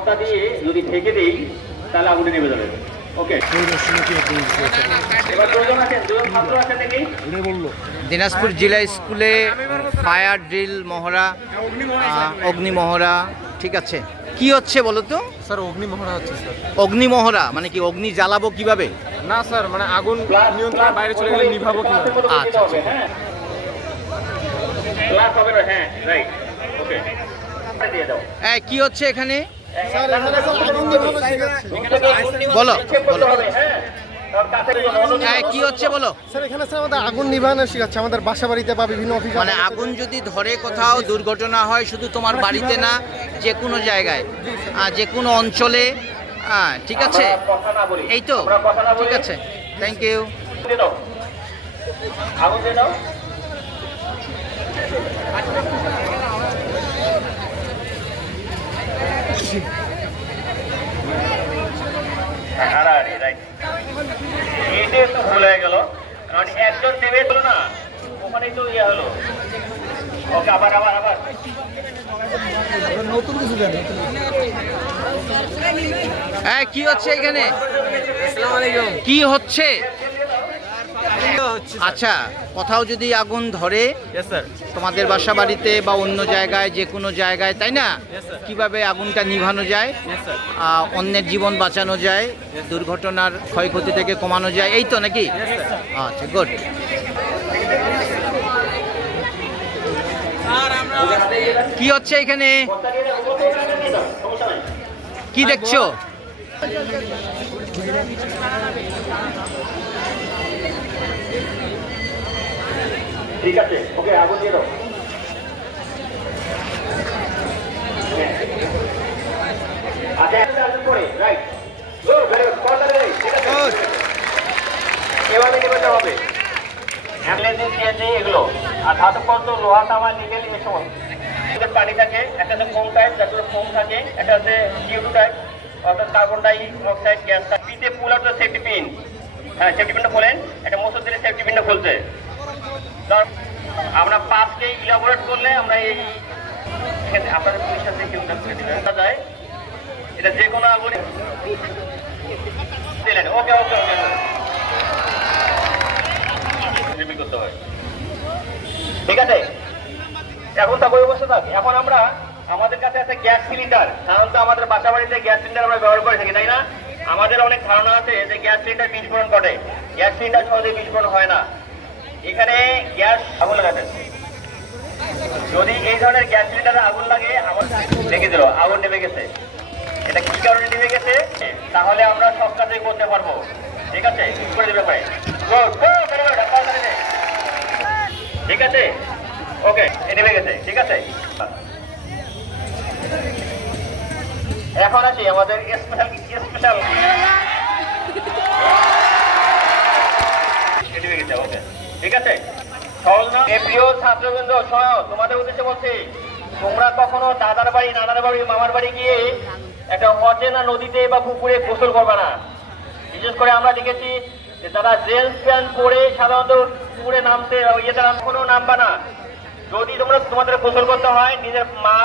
বস্তা দিয়ে যদি ঢেকে দেই তাহলে আগুনে নেমে যাবে। ওকে। এবার দুজন আছেন দুজন ছাত্র আছেন নাকি? দিনাজপুর জেলা স্কুলে ফায়ার ড্রিল মহড়া আহ, অগ্নি মহড়া ঠিক আছে। কি হচ্ছে বলো তো? স্যার অগ্নি মহড়া হচ্ছে স্যার। অগ্নি মহড়া মানে কি অগ্নি জ্বালাবো কীভাবে? না স্যার মানে আগুন নিয়ন্ত্রণের বাইরে চলে গেলে নিভাবো কীভাবে? আচ্ছা, হ্যাঁ। ক্লাস হবে না হ্যাঁ রাইট ওকে। এই, কি হচ্ছে এখানে? বলো, বলো। হবে হ্যাঁ। এই, কি হচ্ছে বলো? স্যার এখানে স্যার আমাদের আগুন নিভানো শেখাচ্ছে আমাদের বাসা বাড়িতে বা বিভিন্ন অফিস মানে আগুন যদি ধরে কোথাও দুর্ঘটনা হয় শুধু তোমার বাড়িতে না যে কোনো জায়গায় আহ, যে কোনো অঞ্চলে হ্যাঁ ঠিক আছে? এই তো আমরা কথা না বলি। ঠিক আছে। থ্যাংক ইউ আগুন হারাহারি, রাইট এইটা একটু ভুল হয়ে গেল কারণ একজন নেমে তো না ওখানেই তো ইয়ে হলো। ওকে আবার আবার আবার। এই, কি হচ্ছে এখানে? কি হচ্ছে? আচ্ছা কোথাও যদি আগুন ধরে তোমাদের বাসা বাড়িতে বা অন্য জায়গায় যে কোনো জায়গায় তাই না? কীভাবে আগুনটা নিভানো যায়? অন্যের জীবন বাঁচানো যায় দুর্ঘটনার ক্ষয়ক্ষতি থেকে কমানো যায় এই তো নাকি? আচ্ছা গুড কি হচ্ছে এখানে? কি দেখছ? ঠিক আছে ওকে আগুন দিয়ে দাও। হ্যাঁ। আচ্ছা হবে। অ্যাম্বুলেন্স এগুলো। আর লোহা তামা নিকেল এই সমস্ত এদের পানি থাকে একটা হচ্ছে ফোম টাইপ ফোম থাকে একটা হচ্ছে টাইপ অর্থাৎ কার্বন ডাই অক্সাইড গ্যাস পিতে পুল আউট সেফটি পিন হ্যাঁ সেফটি পিনটা খোলেন একটা মোটর দিলে সেফটি পিনটা খুলছে আমরা পাঁচকে ইলাবোরেট করলে আমরা এই আপনাদের পরিষ্কার থেকে দেখা যায়, এটা যে কোনো আগুনে ওকে ওকে ওকে করতে হয়। ঠিক আছে? এখন তা বই বসে থাক। এখন আমরা, আমাদের কাছে আছে গ্যাস সিলিন্ডার। সাধারণত আমাদের বাসা বাড়িতে গ্যাস সিলিন্ডার আমরা ব্যবহার করে থাকি, তাই না? আমাদের অনেক ধারণা আছে যে গ্যাস সিলিন্ডার বিস্ফোরণ ঘটে। গ্যাস সিলিন্ডার সহজে বিস্ফোরণ হয় না। এখানে গ্যাস আগুন লাগাতে যদি এই ধরনের গ্যাস সিলিন্ডারে আগুন লাগে আমার দেখে দিল, আগুন নেমে গেছে। এটা কি কারণে নেমে গেছে, তাহলে আমরা সব কাজই করতে পারব। ঠিক আছে? করে দেবে ভাই। ঠিক আছে? ওকে নেমে গেছে, ঠিক আছে? এখন আছি আমাদের স্পেশাল স্পেশাল ওকে ঠিক আছে? প্রিয় ছাত্রবৃন্দ শোনো তোমাদের উদ্দেশ্যে বলছি, তোমরা কখনো দাদার বাড়ি, নানার বাড়ি, মামার বাড়ি গিয়ে একটা অচেনা নদীতে বা পুকুরে গোসল করবে না। বিশেষ করে আমরা দেখেছি যে তারা জেন্স প্যান্ট পরে সাধারণত পুকুরে নামতে, ইয়েতে নাম কোনো নামবা না। যদি তোমরা তোমাদের গোসল করতে হয়, নিজের মা